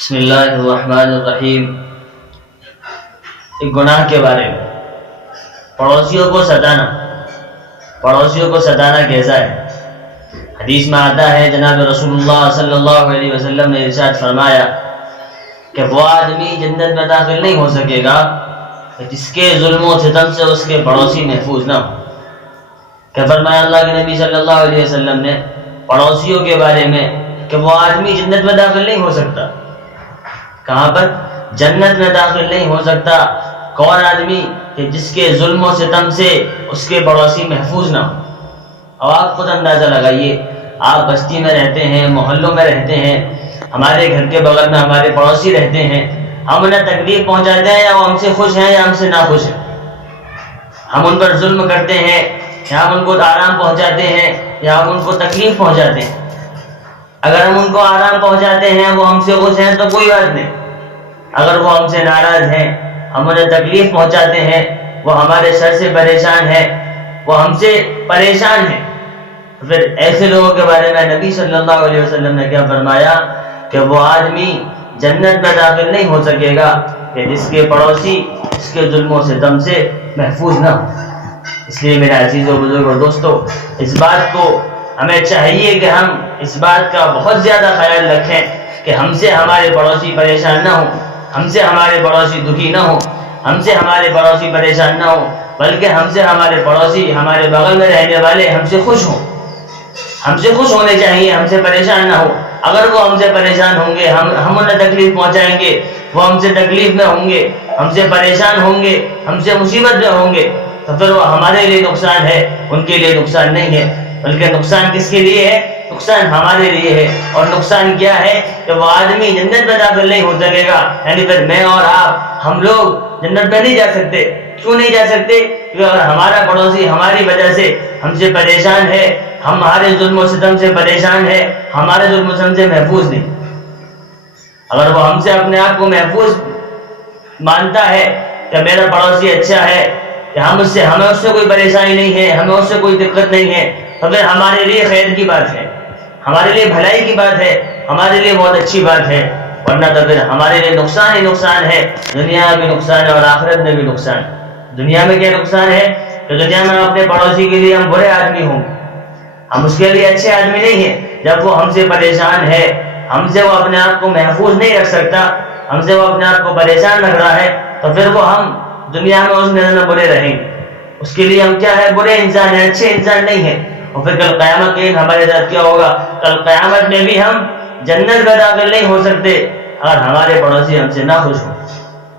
بسم اللہ الرحمن الرحیم۔ ایک گناہ کے بارے میں، پڑوسیوں کو ستانا کیسا ہے؟ حدیث میں آتا ہے، جناب رسول اللہ صلی اللہ علیہ وسلم نے ارشاد فرمایا کہ وہ آدمی جنت میں داخل نہیں ہو سکے گا کہ جس کے ظلم و ستم سے اس کے پڑوسی محفوظ نہ ہو۔ کہ فرمایا اللہ کے نبی صلی اللہ علیہ وسلم نے پڑوسیوں کے بارے میں کہ وہ آدمی جنت میں داخل نہیں ہو سکتا۔ کہاں پر؟ جنت میں داخل نہیں ہو سکتا کون آدمی کہ جس کے ظلم و ستم سے اس کے پڑوسی محفوظ نہ ہو۔ اور آپ خود اندازہ لگائیے، آپ بستی میں رہتے ہیں، محلوں میں رہتے ہیں، ہمارے گھر کے بغل میں ہمارے پڑوسی رہتے ہیں، ہم انہیں تکلیف پہنچاتے ہیں یا وہ ہم سے خوش ہیں یا ہم سے ناخوش ہیں، ہم ان پر ظلم کرتے ہیں یا ہم ان کو آرام پہنچاتے ہیں یا ہم ان کو تکلیف پہنچاتے ہیں۔ اگر ہم ان کو آرام پہنچاتے ہیں، وہ ہم سے خوش ہیں تو کوئی بات نہیں، اگر وہ ہم سے ناراض ہیں، ہم انہیں تکلیف پہنچاتے ہیں، وہ ہمارے شر سے پریشان ہیں، وہ ہم سے پریشان ہیں، پھر ایسے لوگوں کے بارے میں نبی صلی اللہ علیہ وسلم نے کیا فرمایا کہ وہ آدمی جنت میں داخل نہیں ہو سکے گا کہ جس کے پڑوسی اس کے ظلم و ستم سے محفوظ نہ ہو۔ اس لیے میرے عزیزوں بزرگوں دوستوں، اس بات کو ہمیں چاہیے کہ ہم اس بات کا بہت زیادہ خیال رکھیں کہ ہم سے ہمارے پڑوسی پریشان نہ ہوں، ہم سے ہمارے پڑوسی دکھی نہ ہوں، ہم سے ہمارے پڑوسی پریشان نہ ہوں، بلکہ ہم سے ہمارے پڑوسی، ہمارے بغل میں رہنے والے ہم سے خوش ہوں، ہم سے خوش ہونے چاہیے، ہم سے پریشان نہ ہو۔ اگر وہ ہم سے پریشان ہوں گے، ہم انہیں تکلیف پہنچائیں گے، وہ ہم سے تکلیف میں ہوں گے، ہم سے پریشان ہوں گے، ہم سے مصیبت میں ہوں گے، تو پھر وہ ہمارے لیے نقصان ہے، ان کے لیے نقصان نہیں ہے، بلکہ نقصان کس کے لیے ہے؟ نقصان ہمارے لیے ہے۔ اور نقصان کیا ہے کہ وہ آدمی جنت میں داخل نہیں ہو سکے گا، یعنی پھر میں اور آپ، ہم لوگ جنت میں نہیں جا سکتے۔ کیوں نہیں جا سکتے؟ کیونکہ اگر ہمارا پڑوسی ہماری وجہ سے ہم سے پریشان ہے، ہمارے ظلم و ستم سے پریشان ہے، ہمارے ظلم و ستم سے محفوظ نہیں، اگر وہ ہم سے اپنے آپ کو محفوظ مانتا ہے کہ میرا پڑوسی اچھا ہے، کہ ہمیں اس سے کوئی پریشانی نہیں ہے، ہمیں اس سے کوئی دقت نہیں ہے، تو پھر ہمارے لیے خیر کی بات ہے، ہمارے لیے بھلائی کی بات ہے، ہمارے لیے بہت اچھی بات ہے۔ ورنہ تو پھر ہمارے لیے نقصان ہی نقصان ہے، دنیا میں بھی نقصان ہے اور آخرت میں بھی نقصان ہے۔ دنیا میں کیا نقصان ہے کہ دنیا میں اپنے پڑوسی کے لیے ہم برے آدمی ہوں گے، ہم اس کے لیے اچھے آدمی نہیں ہیں۔ جب وہ ہم سے پریشان ہے، ہم سے وہ اپنے آپ کو محفوظ نہیں رکھ سکتا، ہم سے وہ اپنے آپ کو پریشان رکھ رہا ہے، تو پھر وہ ہم دنیا میں اس نظر میں برے رہیں گے، اس کے لیے ہم کیا ہے؟ برے انسان ہیں، اچھے انسان نہیں ہیں۔ اور پھر کل قیامت کے ہمارے ساتھ کیا ہوگا؟ کل قیامت میں بھی ہم جنت میں داخل نہیں ہو سکتے اگر ہمارے پڑوسی ہم سے نہ خوش ہوں۔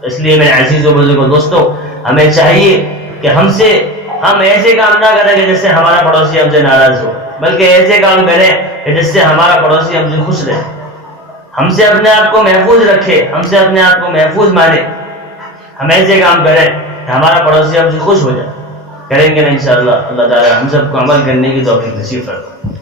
اس لیے میرے عزیزوں بزرگوں دوستوں، ہمیں چاہیے کہ ہم ایسے کام نہ کریں کہ جس سے ہمارا پڑوسی ہم سے ناراض ہو، بلکہ ایسے کام کریں کہ جس سے ہمارا پڑوسی ہم سے خوش رہے، ہم سے اپنے آپ کو محفوظ رکھے، ہم سے اپنے آپ کو محفوظ مانے۔ ہم ایسے کام کریں کہ ہمارا پڑوسی ہم سے خوش ہو جائے۔ کریں گے نا انشاءاللہ، اللہ تعالی ہم سب کو عمل کرنے کی توفیق نصیب فرمائے۔